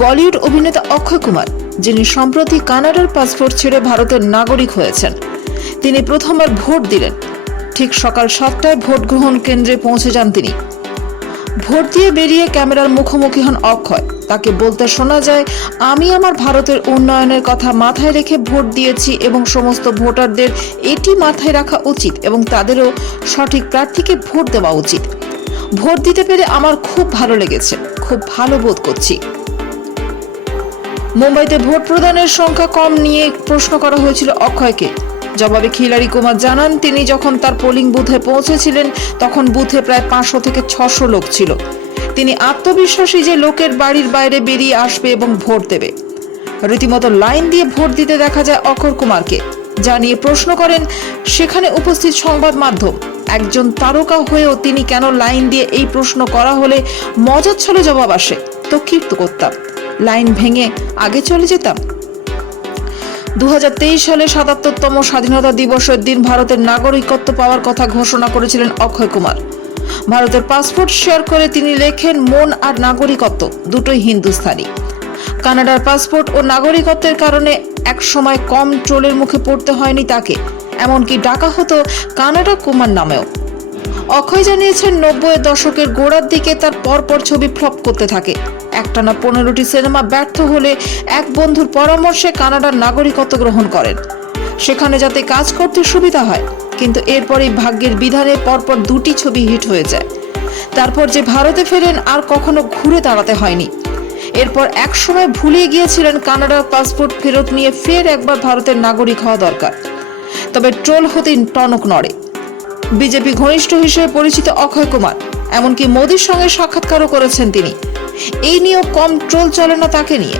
বলিউড অভিনেতা অক্ষয় কুমার, যিনি সম্প্রতি কানাডার পাসপোর্ট ছেড়ে ভারতের নাগরিক হয়েছেন, তিনি প্রথমবার ভোট দিলেন। ঠিক সকাল 7টায় ভোট গ্রহণ কেন্দ্রে পৌঁছে যান তিনি। ভোট দিয়ে বেরিয়ে ক্যামেরার মুখোমুখি হন অক্ষয়। তাকে বলতে শোনা যায়, আমি আমার ভারতের উন্নয়নের কথা মাথায় রেখে ভোট দিয়েছি এবং সমস্ত ভোটারদের এটি মাথায় রাখা উচিত এবং তাদেরও সঠিক প্রার্থীকে ভোট দেওয়া উচিত। ভোট দিতে পেরে আমার খুব ভালো লেগেছে, খুব ভালো বোধ করছি। মুম্বাইতে ভোট প্রদানের সংখ্যা কম নিয়ে প্রশ্ন করা হয়েছিল অক্ষয়কে। জবাবে খিলাড়ি কুমার জানান, তিনি যখন তার পোলিং বুথে পৌঁছেছিলেন তখন বুথে প্রায় 500 থেকে 600 লোক ছিল। তিনি আত্মবিশ্বাসী যে লোকের বাড়ির বাইরে বেরিয়ে আসবে এবং ভোট দেবে। রীতিমতো লাইন দিয়ে ভোট দিতে দেখা যায় অক্ষয় কুমারকে, যা নিয়ে প্রশ্ন করেন সেখানে উপস্থিত সংবাদ মাধ্যম। একজন তারকা হয়েও তিনি কেন লাইন দিয়ে, এই প্রশ্ন করা হলে মজার ছলে জবাব আসে, তো কি করতাম, লাইন ভেঙে আগে চলে যেতাম। 2023 সালে 77তম স্বাধীনতা দিবসের দিন ভারতের নাগরিকত্ব পাওয়ার কথা ঘোষণা করেছিলেন অক্ষয় কুমার। ভারতের পাসপোর্ট শেয়ার করে তিনি লেখেন, মন আর নাগরিকত্ব দুটোই হিন্দুস্তানি। কানাডার পাসপোর্ট ও নাগরিকত্বের কারণে একসময় কম ট্রোলের মুখে পড়তে হয়নি তাকে, এমনকি ডাকা হতো কানাডা কুমার নামেও। অক্ষয় জানিয়েছেন, 90-এর দশকের গোড়ার দিকে তার পরপর ছবি ফ্লপ করতে থাকে। একটানা 15টি সিনেমা ব্যর্থ হলে এক বন্ধুর পরামর্শে কানাডার নাগরিকত্ব গ্রহণ করেন, সেখানে যাতে কাজ করতে সুবিধা হয়। কিন্তু এরপরই ভাগ্যের বিধানে পরপর 2টি ছবি হিট হয়ে যায়। তারপর যে ভারতে ফেরেন আর কখনো ঘুরে দাঁড়াতে হয়নি। এরপর একসময় ভুলিয়ে গিয়েছিলেন কানাডার পাসপোর্ট ফেরত নিয়ে ফের একবার ভারতের নাগরিক হওয়া দরকার। তবে ট্রোল হতে টনক নড়ে। বিজেপি ঘনিষ্ঠ হিসেবে পরিচিত অক্ষয় কুমার, এমনকি মোদির সঙ্গে সাক্ষাৎকারও করেছেন তিনি। এই নিয়েও কম ট্রোল চলে না তাকে নিয়ে।